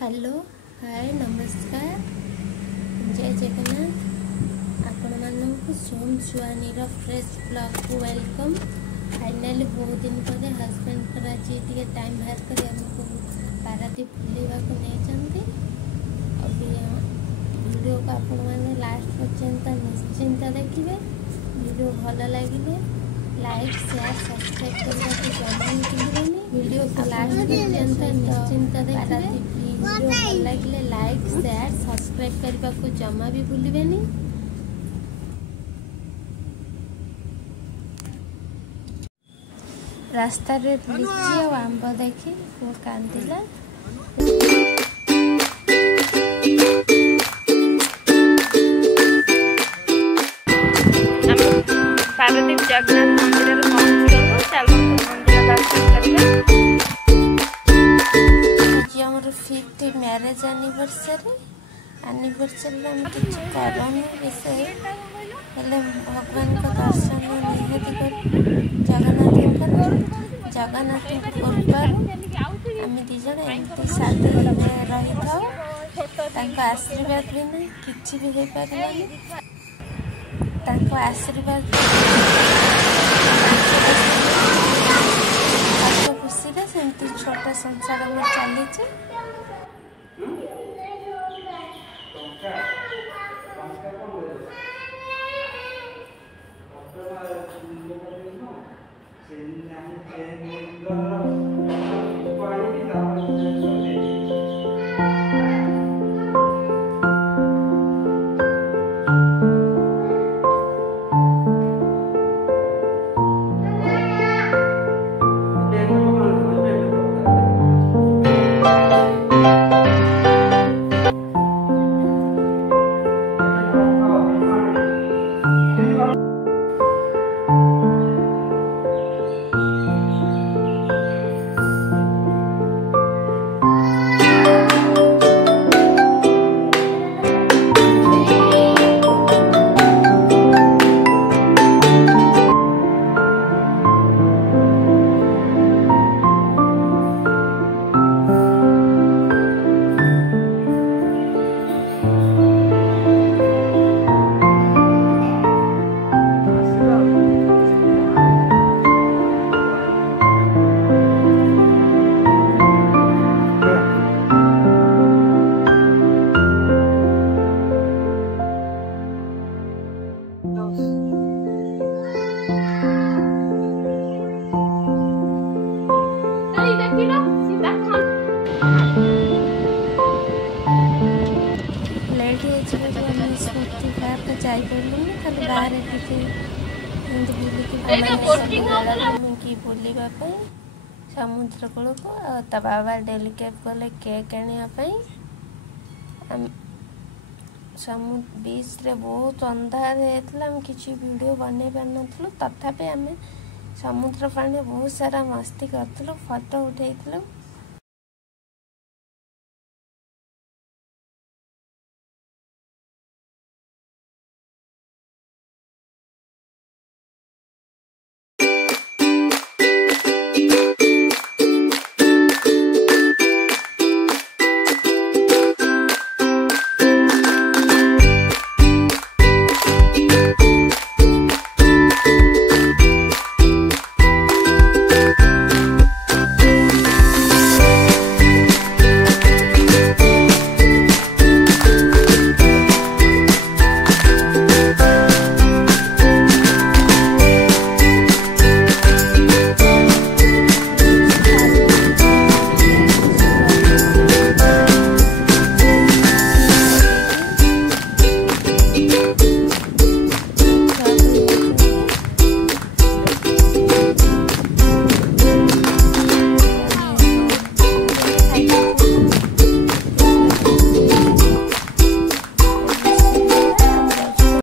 Hello hi नमस्कार जय जगन्नाथ आपण मानक सोम सुहानी फ्रेश ब्लॉग को वेलकम। फाइनाली बहुत दिन पर हस्बैंड पर आज टाइम बाहर कर आमको पारादीप बुलवा को नहीं जाते। अभी वीडियो को आपण मैंने लास्ट पर्यंत निश्चिंत देखिए। वीडियो भल लगे लाइक शेयर सब्सक्राइब करने को जमा ही भूलिबेनी। वीडियो को लास्ट पर्यंत निश्चिंत देखिए। वीडियो भल लगे लाइक शेयर सब्सक्राइब करने को जमा भी भूलिबेनी। रास्ता रे लिची और आंब देखी वो कांदिला। पारादीप जगन्नाथ मंदिर पहुंचलु। चलो मंदिर दर्शन करिए। आज हमर 5th मैरिज एनिवर्सरी हम किसी करनी विषय हेले भगवान का दर्शन निहाती जगन्नाथ कृपार आम दिज एमती शादी रही था। आशीर्वाद बिना किसी भी हो पारे। आशीर्वाद खुशी सेमती छोटा संसार में चली। बुलवा समुद्र कूल को ता बाबा डेलीकेट गले केक आने बीच रे बहुत अंधार होता। किसी वीडियो बन पार नथलु। तथापि आम समुद्र पानी बहुत सारा मस्ती करूँ फोटो उठे।